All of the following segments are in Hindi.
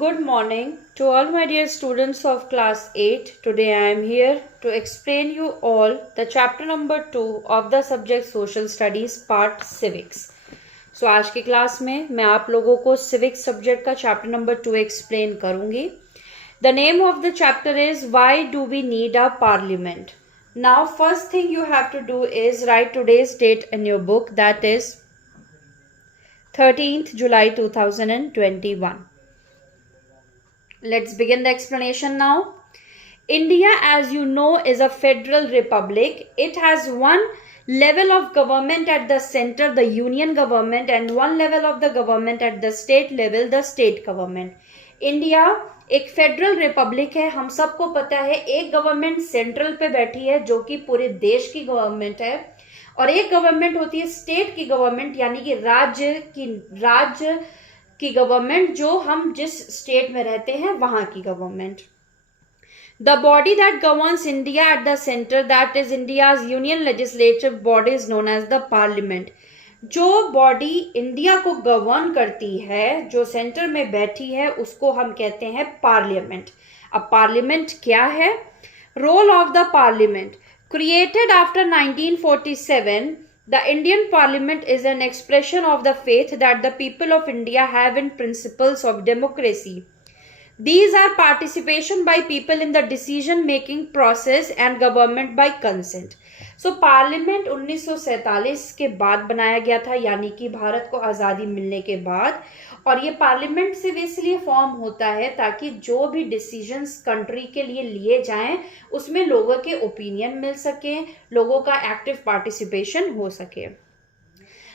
Good morning to all my dear students of class 8. Today I am here to explain you all the chapter number 2 of the subject social studies part civics. So आज की क्लास में मैं आप लोगों को civics subject का chapter number 2 explain करूंगी. The name of the chapter is Why do we need a parliament? Now first thing you have to do is write today's date in your book, that is 13th July 2021. Let's begin the explanation now. India, as you know, is a federal republic. It has one level of government at the center, the union government, and one level of the government at the state level, the state government. India एक फेडरल रिपब्लिक है. हम सबको पता है एक गवर्नमेंट सेंट्रल पे बैठी है जो कि पूरे देश की गवर्नमेंट है, और एक गवर्नमेंट होती है स्टेट की गवर्नमेंट, यानी कि राज्य की गवर्नमेंट, जो हम जिस स्टेट में रहते हैं वहां की government. The body that governs India at the centre, that is India's union legislative body, is known as the parliament. जो बॉडी इंडिया को गवर्न करती है, जो सेंटर में बैठी है, उसको हम कहते हैं पार्लियामेंट. अब पार्लियामेंट क्या है? Role of the parliament. Created after 1947, the Indian Parliament is an expression of the faith that the people of India have in principles of democracy. These are participation by people in the decision making process and government by consent. So parliament 1947 के बाद बनाया गया था, यानी कि भारत को आज़ादी मिलने के बाद, और ये पार्लियामेंट सिर्फ इसलिए फॉर्म होता है ताकि जो भी डिसीजंस कंट्री के लिए लिए जाएं उसमें लोगों के ओपिनियन मिल सके, लोगों का एक्टिव पार्टिसिपेशन हो सके.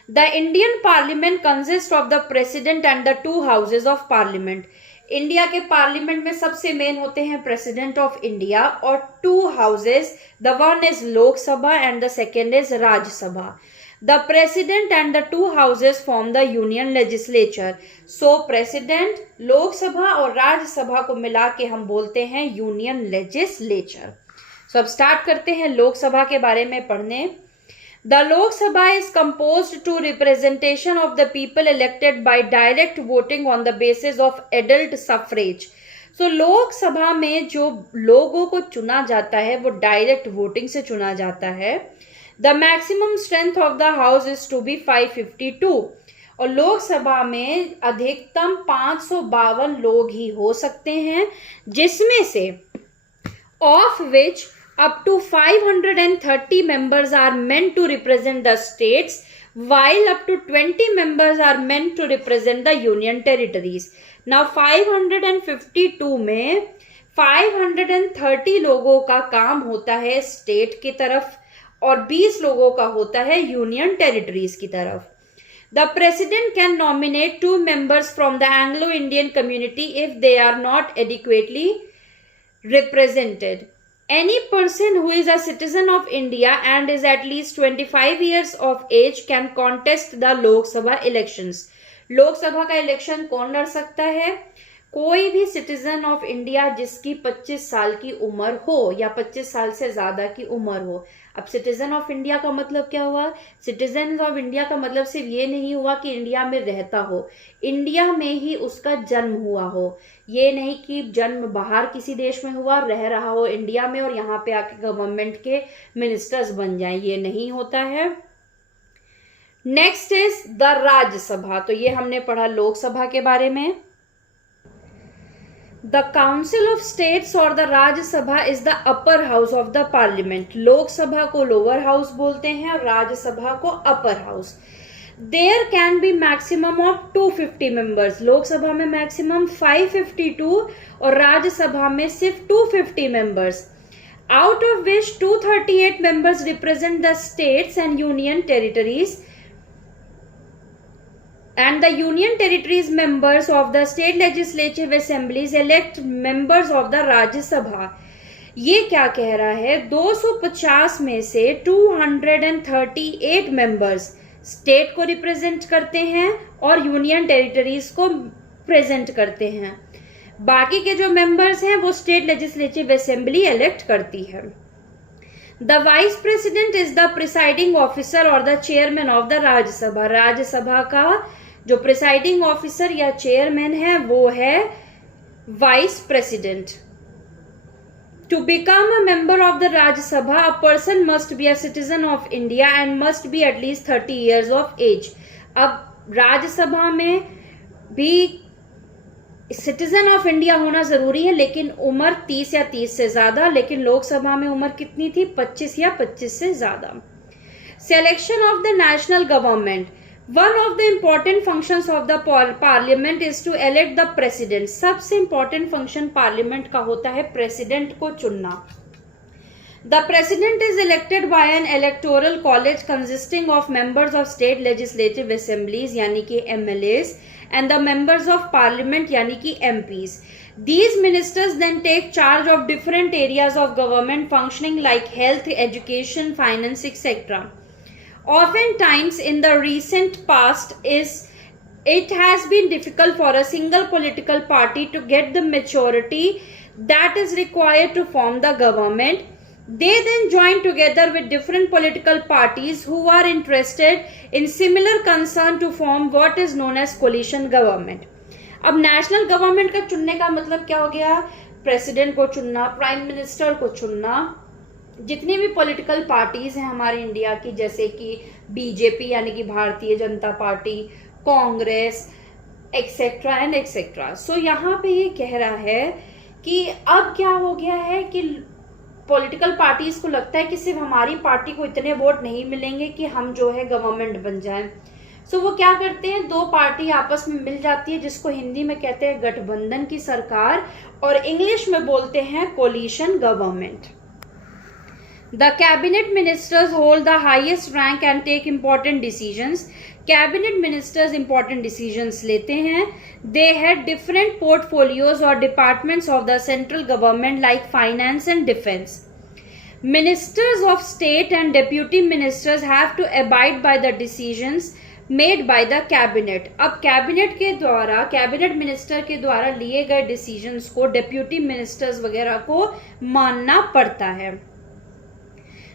The Indian parliament consist of the president and the two houses of parliament. India के पार्लियामेंट में सबसे मेन होते हैं प्रेसिडेंट ऑफ इंडिया और to houses. The one is Lok Sabha and the second is Rajya Sabha. The president and the two houses form the union legislature. So president, Lok Sabha और राज्यसभा को मिला के हम बोलते हैं यूनियन लेजिस्लेचर. So अब स्टार्ट करते हैं लोकसभा के बारे में पढ़ने. The Lok Sabha is composed to representation of the people elected by direct voting on the basis of adult suffrage. So लोक सभा में जो लोगों को चुना जाता है वो डायरेक्ट वोटिंग से चुना जाता है. The maximum strength of the house is to be 552. और लोकसभा में अधिकतम 552 लोग ही हो सकते हैं, जिसमें से of which up to 530 members are meant to represent the states, while up to 20 members are meant to represent the union territories. Now 552 में 530 लोगों का काम होता है स्टेट की तरफ और 20 लोगों का होता है यूनियन टेरिटरीज की तरफ. The president can nominate 2 members from the Anglo Indian community if they are not adequately represented. Any person who is a citizen of India and is at least 25 years of age can contest the Lok Sabha elections. Lok Sabha का इलेक्शन कौन लड़ सकता है? कोई भी सिटीजन ऑफ इंडिया जिसकी 25 साल की उम्र हो या 25 साल से ज्यादा की उम्र हो. अब सिटीजन ऑफ इंडिया का मतलब क्या हुआ? सिटीजन ऑफ इंडिया का मतलब सिर्फ ये नहीं हुआ कि इंडिया में रहता हो, इंडिया में ही उसका जन्म हुआ हो. ये नहीं कि जन्म बाहर किसी देश में हुआ, रह रहा हो इंडिया में और यहाँ पे आके गवर्नमेंट के मिनिस्टर्स बन जाएं, ये नहीं होता है. Next is the Rajya Sabha. तो ये हमने पढ़ा लोकसभा के बारे में. The Council of States और the राज्य सभा is the upper house of the parliament. Lok Sabha को lower house बोलते हैं और राज्यसभा को upper house. There can be maximum of 250 members. Lok Sabha में maximum 552 और राज्यसभा में सिर्फ 250 members. Out of which 238 members represent the states and union territories. And the union territories members of the state legislative assemblies elect members of the Rajya Sabha. ये क्या कह रहा है? 250 में से 238 members स्टेट को रिप्रेजेंट करते हैं और यूनियन टेरिटरीज को प्रेजेंट करते हैं. बाकी के जो मेंबर्स हैं वो स्टेट लेजिस्लेटिव असेंबली इलेक्ट करती है. The vice president is the presiding officer और the chairman of the Rajya Sabha. Rajya Sabha का जो प्रिसाइडिंग ऑफिसर या चेयरमैन है वो है Vice President. To become a member of the Rajya Sabha, a person must be a citizen of India and must be at least 30 years of age. अब राज्यसभा में भी सिटीजन ऑफ इंडिया होना जरूरी है, लेकिन उम्र 30 या 30 से ज्यादा। लेकिन लोकसभा में उम्र कितनी थी? 25 या 25 से ज्यादा। Selection of the national government. One of the important functions of the parliament is to elect the president. सबसे important function parliament का होता है president को चुनना। The president is elected by an electoral college consisting of members of state legislative assemblies यानी कि MLAs and the members of parliament यानी कि MPs. These ministers then take charge of different areas of government functioning like health, education, finance, etc. Oftentimes in the recent past it has been difficult for a single political party to get the majority that is required to form the government. They then join together with different political parties who are interested in similar concern to form what is known as coalition government. अब नेशनल गवर्नमेंट का चुनने का मतलब क्या हो गया? प्रेसिडेंट को चुनना, प्राइम मिनिस्टर को चुनना, जितनी भी पॉलिटिकल पार्टीज हैं हमारे इंडिया की, जैसे कि बीजेपी यानी कि Bharatiya Janata party, Congress, etcetera and etcetera. So यहाँ पे ये कह रहा है कि अब क्या हो गया है कि पॉलिटिकल पार्टीज को लगता है कि सिर्फ हमारी पार्टी को इतने वोट नहीं मिलेंगे कि हम जो है गवर्नमेंट बन जाए। सो वो क्या करते हैं, दो पार्टी आपस में मिल जाती है, जिसको हिंदी में कहते हैं गठबंधन की सरकार, और इंग्लिश में बोलते हैं coalition government. The cabinet ministers hold the highest rank and take important decisions. Cabinet ministers important decisions लेते हैं. They had different portfolios or departments of the central government like finance and defense. Ministers of state and deputy ministers have to abide by the decisions made by the cabinet. अब कैबिनेट के द्वारा, कैबिनेट मिनिस्टर के द्वारा लिए गए डिसीजंस को डेप्यूटी मिनिस्टर्स वगैरह को मानना पड़ता है।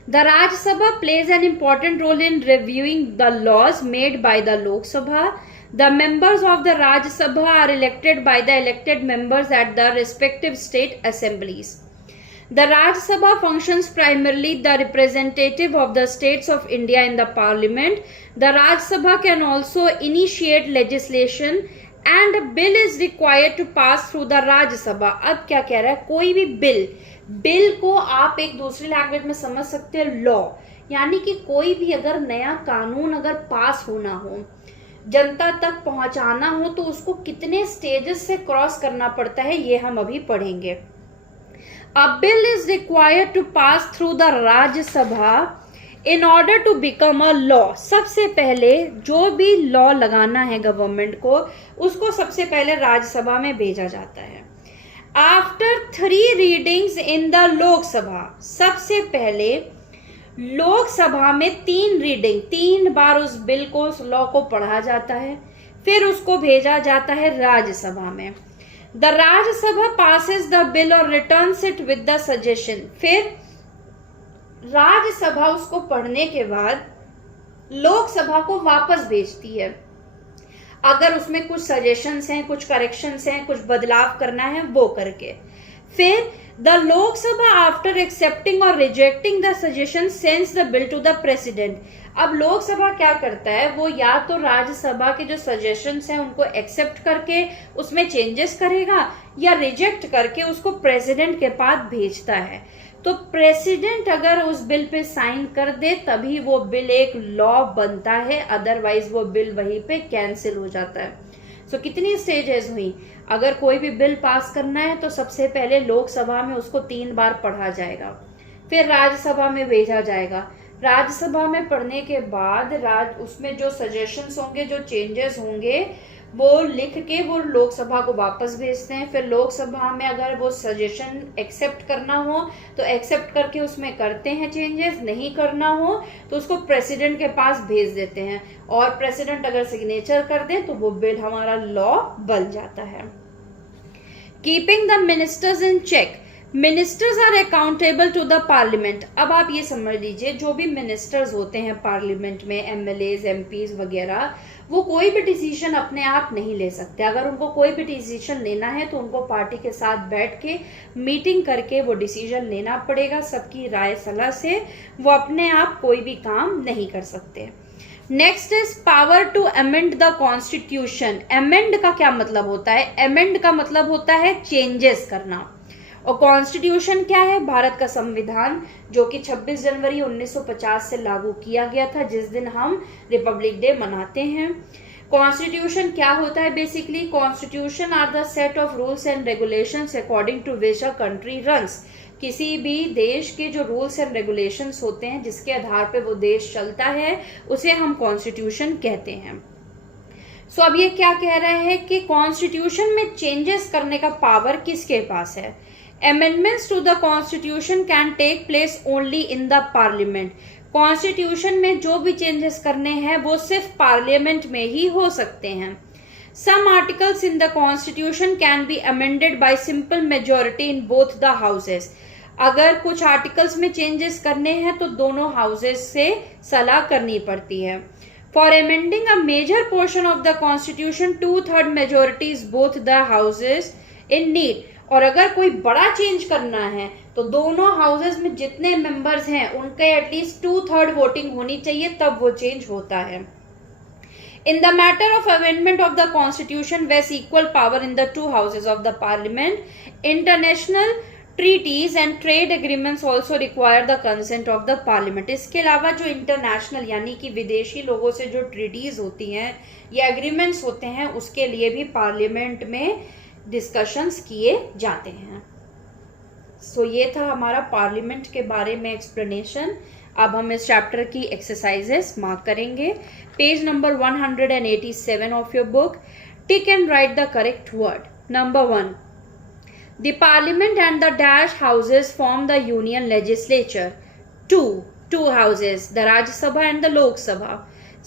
The Rajya Sabha plays an important role in reviewing the laws made by the Lok Sabha. The members of the Rajya Sabha are elected by the elected members at the respective state assemblies. The Rajya Sabha functions primarily the representative of the states of India in the parliament. The Rajya Sabha can also initiate legislation and a bill is required to pass through the Rajya Sabha. अब क्या कह रहा है? कोई भी बिल को आप एक दूसरी लैंग्वेज में समझ सकते हैं लॉ, यानी कि कोई भी अगर नया कानून अगर पास होना हो, जनता तक पहुंचाना हो, तो उसको कितने स्टेजेस से क्रॉस करना पड़ता है ये हम अभी पढ़ेंगे। A bill is required to pass through the Rajya Sabha in order to become a law. सबसे पहले जो भी लॉ लगाना है गवर्नमेंट को, उसको सबसे पहले राज्यसभा में भेजा जाता है। After 3 readings in the Lok Sabha, सबसे पहले लोकसभा में 3 रीडिंग, 3 बार उस बिल को, उस लॉ को पढ़ा जाता है, फिर उसको भेजा जाता है राज्यसभा में। The Rajya Sabha passes the bill और returns it with the suggestion. फिर राज्यसभा उसको पढ़ने के बाद लोकसभा को वापस भेजती है, अगर उसमें कुछ सजेशंस हैं, कुछ करेक्शंस हैं, कुछ बदलाव करना है वो करके। फिर द लोकसभा आफ्टर एक्सेप्टिंग और rejecting the suggestion sends the bill to the president. अब लोकसभा क्या करता है, वो या तो राज्यसभा के जो सजेशंस हैं उनको एक्सेप्ट करके उसमें चेंजेस करेगा, या रिजेक्ट करके उसको प्रेसिडेंट के पास भेजता है। तो प्रेसिडेंट अगर उस बिल पे साइन कर दे तभी वो बिल एक लॉ बनता है, अदरवाइज वो बिल वहीं पे कैंसिल हो जाता है। सो कितनी स्टेजेस हुई? अगर कोई भी बिल पास करना है तो सबसे पहले लोकसभा में उसको 3 बार पढ़ा जाएगा, फिर राज्यसभा में भेजा जाएगा। राज्यसभा में पढ़ने के बाद उसमें जो सजेशंस होंगे, जो चेंजेस होंगे, वो लिख के वो लोकसभा को वापस भेजते हैं। फिर लोकसभा में अगर वो सजेशन एक्सेप्ट करना हो तो एक्सेप्ट करके उसमें करते हैं चेंजेस, नहीं करना हो तो उसको प्रेसिडेंट के पास भेज देते हैं, और प्रेसिडेंट अगर सिग्नेचर कर दे तो वो बिल हमारा लॉ बन जाता है। Keeping the ministers in check, ministers are accountable to the parliament. अब आप ये समझ लीजिए, जो भी मिनिस्टर्स होते हैं पार्लियामेंट में, एमएलएज, एमपीज वगैरह, वो कोई भी डिसीजन अपने आप नहीं ले सकते। अगर उनको कोई भी डिसीजन लेना है तो उनको पार्टी के साथ बैठ के मीटिंग करके वो डिसीजन लेना पड़ेगा। सबकी राय सलाह से वो अपने आप कोई भी काम नहीं कर सकते। Next is power to amend the constitution. Amend का क्या मतलब होता है? अमेंड का मतलब होता है चेंजेस करना। और कॉन्स्टिट्यूशन क्या है? भारत का संविधान, जो कि 26 जनवरी 1950 से लागू किया गया था, जिस दिन हम रिपब्लिक डे मनाते हैं। कॉन्स्टिट्यूशन क्या होता है? Basically constitution are the set of rules and regulations according to which a country runs. किसी भी देश के जो रूल्स एंड रेगुलेशंस होते हैं, जिसके आधार पे वो देश चलता है, उसे हम कॉन्स्टिट्यूशन कहते हैं। सो अब ये क्या कह रहे हैं कि कॉन्स्टिट्यूशन में चेंजेस करने का पावर किसके पास है? Amendments to the Constitution can take place only in the Parliament. Constitution में जो भी चेंजेस करने हैं वो सिर्फ पार्लियामेंट में ही हो सकते हैं। Some articles in the Constitution can be amended by simple majority in both the houses. अगर कुछ आर्टिकल्स में चेंजेस करने हैं तो दोनों हाउसेस से सलाह करनी पड़ती है। For amending a major portion of the Constitution, 2/3 majority is both the houses in need. और अगर कोई बड़ा चेंज करना है तो दोनों हाउसेस में जितने मेंबर्स हैं उनके एटलीस्ट 2/3 वोटिंग होनी चाहिए, तब वो चेंज होता है। In the matter of amendment of the constitution vests equal power in the two houses of the parliament. International treaties and trade agreements also require the consent of the parliament. इसके अलावा जो इंटरनेशनल यानी कि विदेशी लोगों से जो ट्रीटीज होती हैं या एग्रीमेंट्स होते हैं, उसके लिए भी पार्लियामेंट में डिस्कशंस किए जाते हैं। सो ये था हमारा पार्लियामेंट के बारे में एक्सप्लेनेशन। अब हम इस चैप्टर की एक्सरसाइजेस मार्क करेंगे। Page number 187 of your book. Tick and right the correct word. Number 1, the parliament and the dash houses form the union legislature. 2 houses, the Rajya Sabha and the Lok Sabha.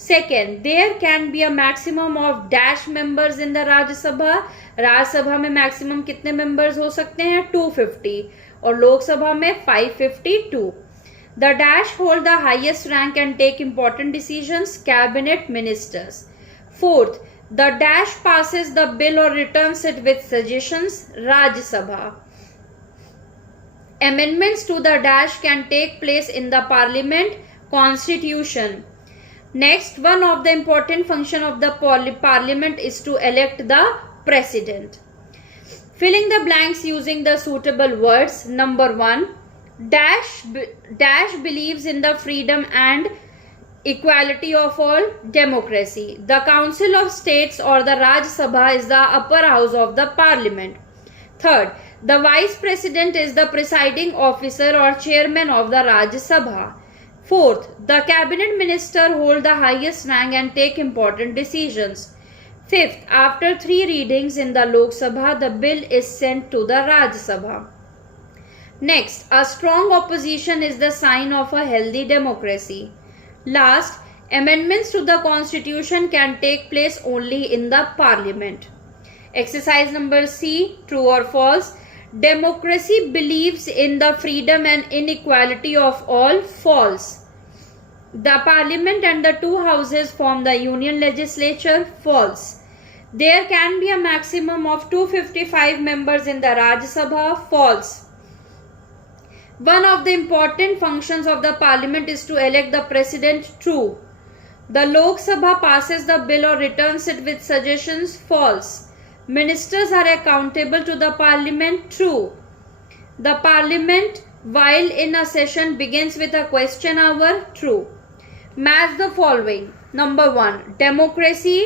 Second, there can be a maximum of dash members in the Rajya Sabha. राज्य सभा में मैक्सिमम कितने मेंबर्स हो सकते हैं? 250 और लोक सभा में 552। The dash hold the highest rank and take important decisions, cabinet ministers. Fourth, the dash passes the bill और returns it with suggestions, Rajya Sabha. Amendments to the dash can take place in the parliament, constitution. Next, one of the important function of the parliament is to elect the president. Filling the blanks using the suitable words. Number 1, dash believes in the freedom and equality of all, democracy. The Council of States or the Rajya Sabha is the upper house of the parliament. Third, the vice president is the presiding officer or chairman of the Rajya Sabha. Fourth, the cabinet minister hold the highest rank and take important decisions. Fifth, after 3 readings in the Lok Sabha, the bill is sent to the Rajya Sabha. Next, a strong opposition is the sign of a healthy democracy. Last, amendments to the constitution can take place only in the parliament. Exercise number C, true or false? Democracy believes in the freedom and inequality of all, false. The parliament and the 2 houses form the union legislature, false. There can be a maximum of 255 members in the Rajya Sabha, false. One of the important functions of the parliament is to elect the president, true. The Lok Sabha passes the bill or returns it with suggestions, false. Ministers are accountable to the parliament, true. The parliament while in a session begins with a question hour, true. Match the following. Number 1, democracy,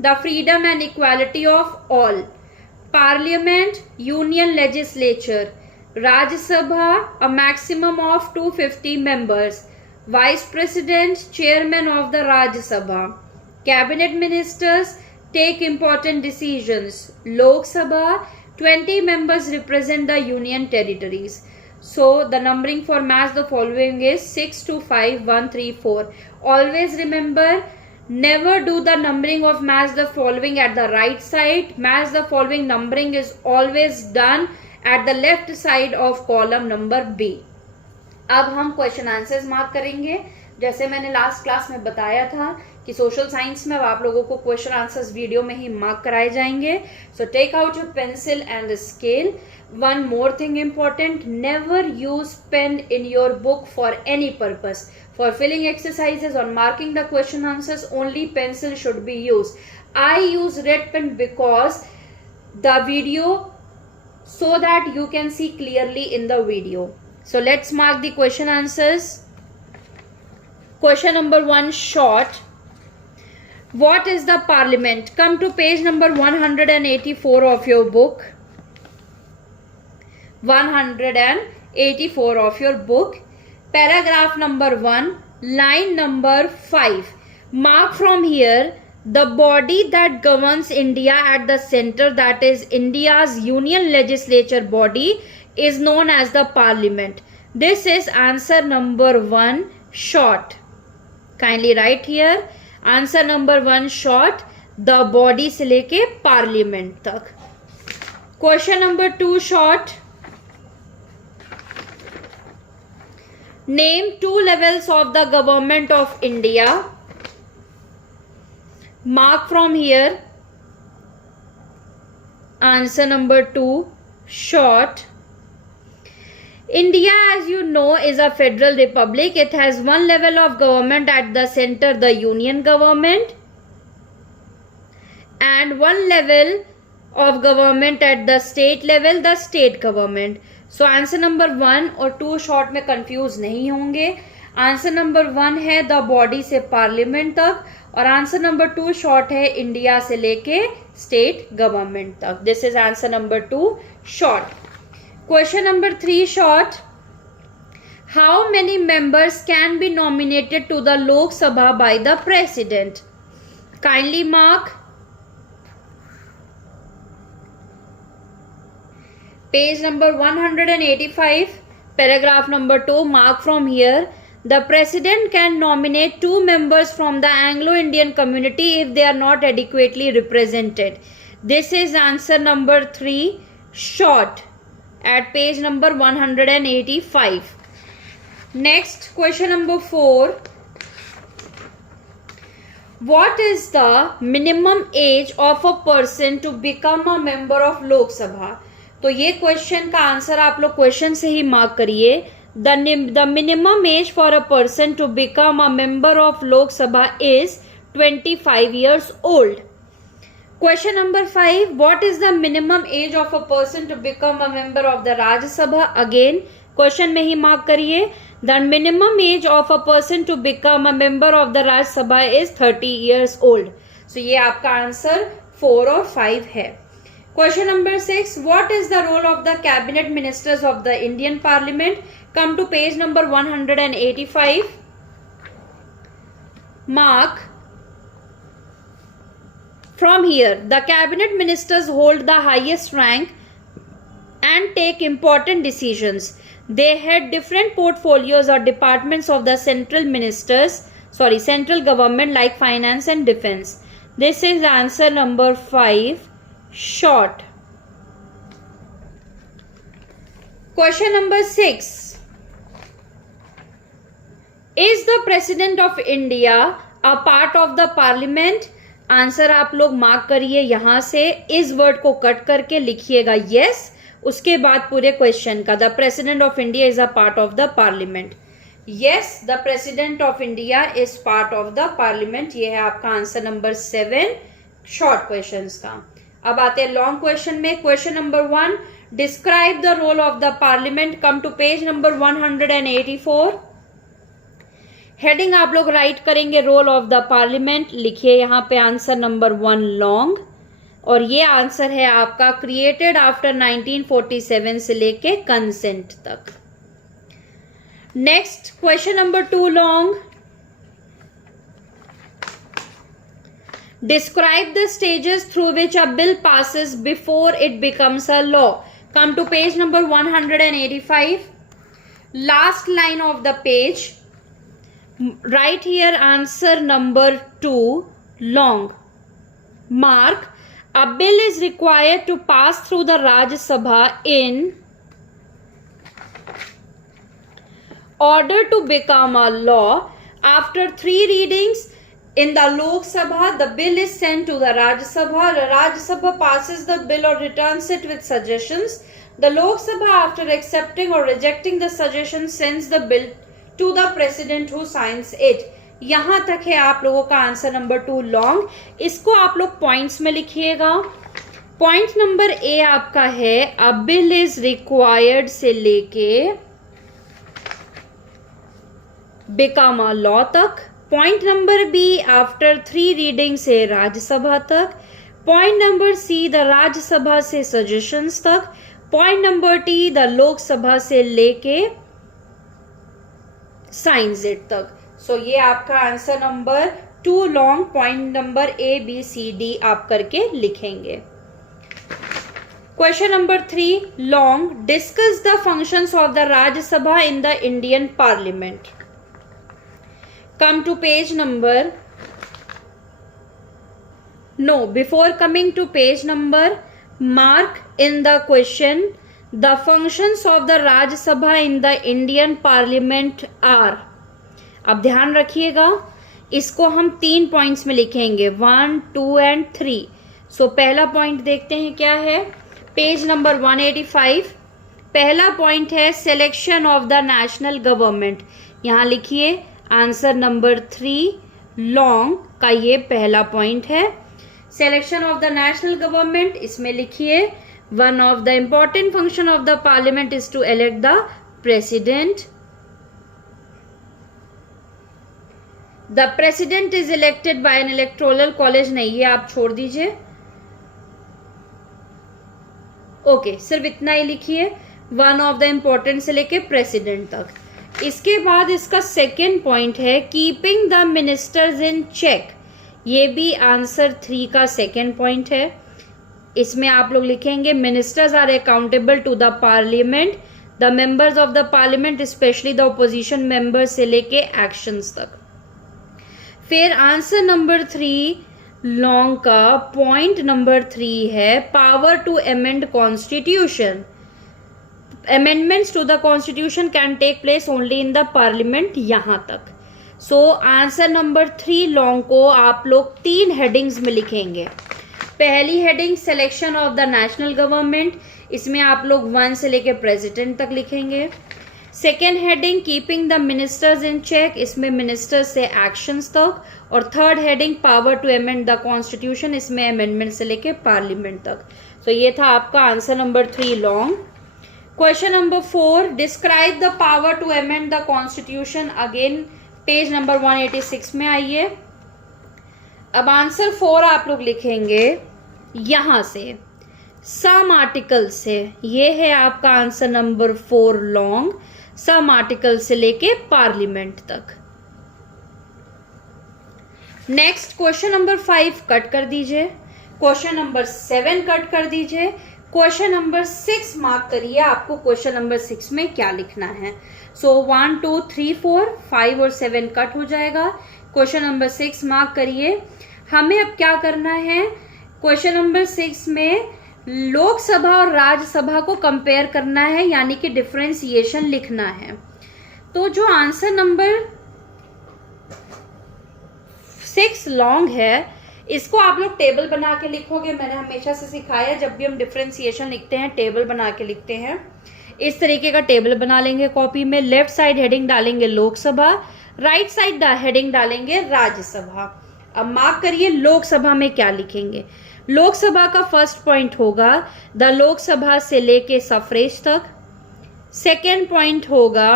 the freedom and equality of all. Parliament, union legislature. Rajya Sabha, a maximum of 250 members. Vice President, chairman of the Rajya Sabha. Cabinet ministers take important decisions. Lok Sabha, 20 members represent the union territories. So the numbering for match the following is 6, 2, 5, 1, 3, 4. Always remember, never do the numbering of match the following at the right side. Match the following numbering is always done at the left side of column number B. अब हम क्वेश्चन आंसर्स मार्क करेंगे. जैसे मैंने लास्ट क्लास में बताया था कि सोशल साइंस में अब आप लोगों को क्वेश्चन आंसर्स वीडियो में ही मार्क कराए जाएंगे. So take out your pencil and scale. One more thing important, never use pen in your book for any purpose. For filling exercises or marking the question answers, only pencil should be used. I use red pen because the video, so that you can see clearly in the video. So let's mark the question answers. Question number 1, short. What is the parliament? Come to page number 184 of your book. 184 of your book. Paragraph number 1, line number 5. Mark from here the body that governs India at the center, that is India's union legislature body, is known as the parliament. This is answer number 1, short. Kindly write here answer number 1, short. The body से लेके parliament तक. Question number 2, short. Name 2 levels of the government of India. Mark from here answer number 2, short. India, as you know, is a federal republic. It has one level of government at the center, the union government, and one level of government at the state level, the state government. So answer number 1 और 2 शॉर्ट में कंफ्यूज नहीं होंगे. आंसर नंबर 1 है द बॉडी से पार्लियामेंट तक, और आंसर नंबर 2 शॉर्ट है इंडिया से लेके स्टेट गवर्नमेंट तक. This is answer number 2, short. Question number 3, short. How many members can be nominated to the Lok Sabha by the president? Kindly mark page number 185, paragraph number 2. Mark from here. The president can nominate 2 members from the Anglo-Indian community if they are not adequately represented. This is answer number 3, short, at page number 185. Next, question number 4. What is the minimum age of a person to become a member of Lok Sabha? तो ये क्वेश्चन का आंसर आप लोग क्वेश्चन से ही मार्क करिए. The minimum age for a person to become a member of Lok Sabha is 25 years old. Question number 5, what is the minimum age of a person to become a member of the Rajya Sabha? Again question में ही मार्क करिए. The minimum age of a person to become a member of the Rajya Sabha is 30 years old. So ये आपका आंसर 4 और 5 है. Question number 6. What is the role of the cabinet ministers of the Indian Parliament? Come to page number 185. Mark from here. The cabinet ministers hold the highest rank and take important decisions. They head different portfolios or departments of the central government like finance and defense. This is answer number 5, short. Question number 6. Is the president of India a part of the parliament? Answer आप लोग मार्क करिए. यहां से इस वर्ड को कट करके लिखिएगा yes, उसके बाद पूरे क्वेश्चन का. The president of India is a part of the parliament. yes, the president of India is part of the parliament. ये है आपका आंसर नंबर 7, शॉर्ट क्वेश्चंस का. अब आते हैं लॉन्ग क्वेश्चन में. Question number 1, describe the role of the parliament. Come to page number 184. Heading आप लोग राइट करेंगे रोल ऑफ द पार्लियामेंट. लिखिए यहाँ पे आंसर नंबर 1, लॉन्ग, और ये आंसर है आपका क्रिएटेड आफ्टर 1947 से लेके कंसेंट तक. Next question number 2, long. Describe the stages through which a bill passes before it becomes a law. Come to page number 185. Last line of the page. Write here answer number 2, long. Mark. A bill is required to pass through the Rajya Sabha in order to become a law. After 3 readings in the Lok Sabha, the bill is sent to the Rajya Sabha. The Rajya Sabha passes the bill or returns it with suggestions. The Lok Sabha, after accepting or rejecting the suggestion, sends the bill to the president who signs it. यहां तक है आप लोगों का आंसर नंबर 2 लॉन्ग. इसको आप लोग पॉइंट्स में लिखिएगा. पॉइंट नंबर ए आपका है अ बिल इज रिक्वायर्ड से लेके बिकम अ लॉ तक. Point number B after 3 reading से राज्यसभा तक. Point number C the Rajya Sabha से सजेशंस तक. Point number D the Lok Sabha से लेके साइंस इट तक. सो ये आपका answer number 2 long. Point number A B C D आप करके लिखेंगे. Question number 3 long. Discuss the functions of the Rajya Sabha in the Indian parliament. Come to page number. No, before coming to page number, mark in the question the functions of the Rajya Sabha in the Indian Parliament are. अब ध्यान रखिएगा, इसको हम 3 पॉइंट्स में लिखेंगे 1, 2 एंड 3. सो पहला पॉइंट देखते हैं क्या है. Page number 185. पहला पॉइंट है selection of the national government. यहां लिखिए आंसर नंबर 3 लॉन्ग का ये पहला पॉइंट है. Selection of the national government. इसमें लिखिए one of the important function of the parliament is to elect the president. The president is elected by an electoral college. नहीं, ये आप छोड़ दीजिए. ओके, सिर्फ इतना ही लिखिए वन ऑफ द इंपॉर्टेंट से लेके प्रेसिडेंट तक. इसके बाद इसका सेकेंड पॉइंट है keeping the ministers in check. ये भी आंसर 3 का सेकेंड पॉइंट है. इसमें आप लोग लिखेंगे ministers are accountable to the parliament. The members of the parliament specially the opposition members से लेके एक्शंस तक. फिर आंसर नंबर 3 लॉन्ग का पॉइंट नंबर 3 है power to amend constitution. Amendments to the Constitution can take place only in the Parliament. यहां तक. सो आंसर नंबर 3 लॉन्ग को आप लोग 3 हेडिंग्स में लिखेंगे. पहली heading selection of the national government. इसमें आप लोग 1 से लेके प्रेसिडेंट तक लिखेंगे. Second heading keeping the ministers in check. इसमें मिनिस्टर्स से एक्शंस तक. और third heading power to amend the constitution. इसमें अमेंडमेंट से लेके पार्लियामेंट तक. सो ये था आपका answer number 3 long. Question number 4 describe the power to amend the constitution. Again page number 186 में आइए. अब आंसर 4 आप लोग लिखेंगे यहां से सम आर्टिकल से. ये है आपका answer number 4 long. Some article से लेके पार्लियामेंट तक. नेक्स्ट क्वेश्चन नंबर 5 कट कर दीजिए. क्वेश्चन नंबर 7 कट कर दीजिए. क्वेश्चन नंबर 6 मार्क करिए. आपको क्वेश्चन नंबर 6 में क्या लिखना है. सो 1, 2, 3, 4, 5 और 7 कट हो जाएगा. क्वेश्चन नंबर 6 मार्क करिए. हमें अब क्या करना है. क्वेश्चन नंबर 6 में लोकसभा और राज्यसभा को कंपेयर करना है, यानी कि डिफरेंशिएशन लिखना है. तो जो आंसर नंबर 6 लॉन्ग है, इसको आप लोग टेबल बना के लिखोगे. मैंने हमेशा से सिखाया जब भी हम डिफरेंशिएशन लिखते हैं टेबल बना के लिखते हैं. इस तरीके का टेबल बना लेंगे कॉपी में. लेफ्ट साइड हेडिंग डालेंगे लोकसभा, राइट साइड हेडिंग डालेंगे राज्यसभा. अब मार्क करिए लोकसभा में क्या लिखेंगे. लोकसभा का फर्स्ट पॉइंट होगा द लोकसभा से लेके सफरेज तक. सेकेंड पॉइंट होगा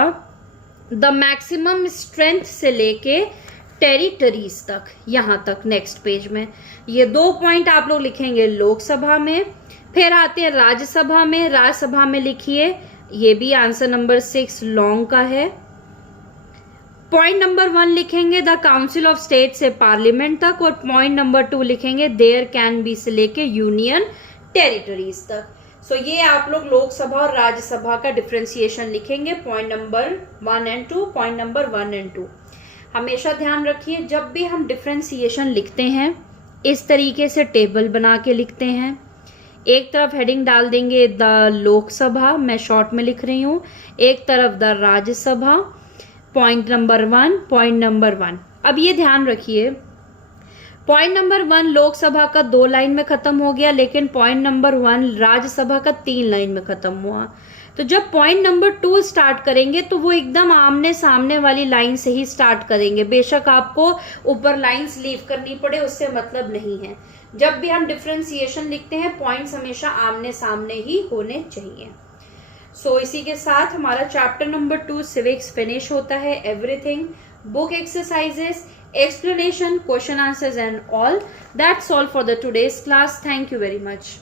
द मैक्सिमम स्ट्रेंथ से लेके टेरिटरीज तक. यहां तक नेक्स्ट पेज में ये 2 पॉइंट आप लोग लिखेंगे लोकसभा में. फिर आते हैं राज्यसभा में. राज्यसभा में लिखिए, ये भी आंसर नंबर 6 लॉन्ग का है. पॉइंट नंबर 1 लिखेंगे द काउंसिल ऑफ स्टेट से पार्लियामेंट तक. और पॉइंट नंबर 2 लिखेंगे देयर कैन बी से लेके यूनियन टेरिटरीज तक. सो ये आप लोग लोकसभा और राज्यसभा का डिफरेंशिएशन लिखेंगे. Point number 1 and 2. Point number 1 and 2 हमेशा ध्यान रखिए जब भी हम डिफरेंशिएशन लिखते हैं इस तरीके से टेबल बना के लिखते हैं। एक तरफ हेडिंग डाल देंगे द लोकसभा, मैं शॉर्ट में लिख रही हूं, एक तरफ the Rajya Sabha, point number 1, point number 1। अब ये ध्यान रखिए, पॉइंट नंबर 1 लोकसभा का 2 लाइन में खत्म हो गया, लेकिन पॉइंट नंबर 1 राज्यसभा का 3 लाइन में खत्म हुआ। तो जब पॉइंट नंबर 2 स्टार्ट करेंगे तो वो एकदम आमने सामने वाली लाइन से ही स्टार्ट करेंगे। बेशक आपको ऊपर लाइंस लीव करनी पड़े, उससे मतलब नहीं है। जब भी हम डिफरेंशिएशन लिखते हैं पॉइंट्स हमेशा आमने सामने ही होने चाहिए। सो इसी के साथ हमारा चैप्टर नंबर 2 सिविक्स फिनिश होता है। Everything, book exercises, explanation, question answers and all. That's all for the today's class. Thank you very much.